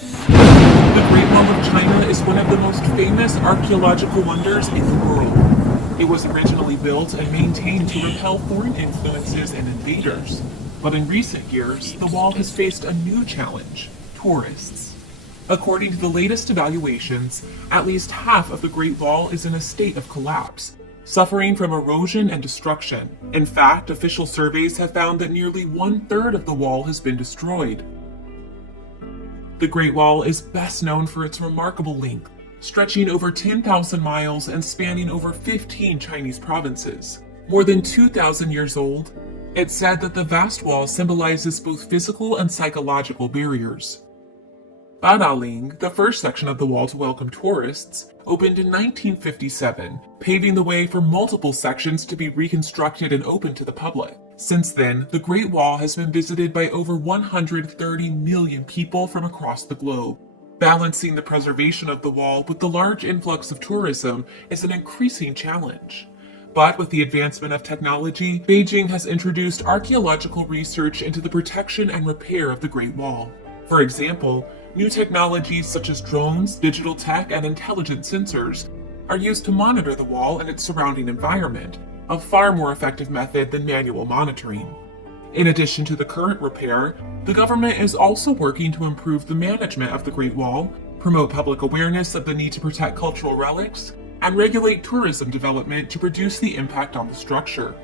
The Great Wall of China is one of the most famous archaeological wonders in the world. It was originally built and maintained to repel foreign influences and invaders. But in recent years, the wall has faced a new challenge: tourists. According to the latest evaluations, at least half of the Great Wall is in a state of collapse, suffering from erosion and destruction. In fact, official surveys have found that nearly 1/3 of the wall has been destroyed. The Great Wall is best known for its remarkable length, stretching over 10,000 miles and spanning over 15 Chinese provinces. More than 2,000 years old, it's said that the vast wall symbolizes both physical and psychological barriers. Badaling, the first section of the wall to welcome tourists, opened in 1957, paving the way for multiple sections to be reconstructed and open to the public. Since then, the Great Wall has been visited by over 130 million people from across the globe. Balancing the preservation of the wall with the large influx of tourism is an increasing challenge. But with the advancement of technology, Beijing has introduced archaeological research into the protection and repair of the Great Wall. For example, new technologies such as drones, digital tech, and intelligent sensors are used to monitor the wall and its surrounding environment, a far more effective method than manual monitoring. In addition to the current repair, the government is also working to improve the management of the Great Wall, promote public awareness of the need to protect cultural relics, and regulate tourism development to reduce the impact on the structure.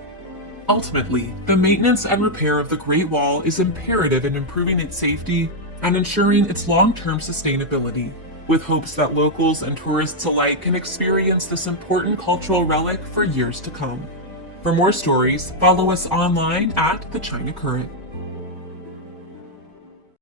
Ultimately, the maintenance and repair of the Great Wall is imperative in improving its safety and ensuring its long-term sustainability, with hopes that locals and tourists alike can experience this important cultural relic for years to come. For more stories, follow us online at The China Current.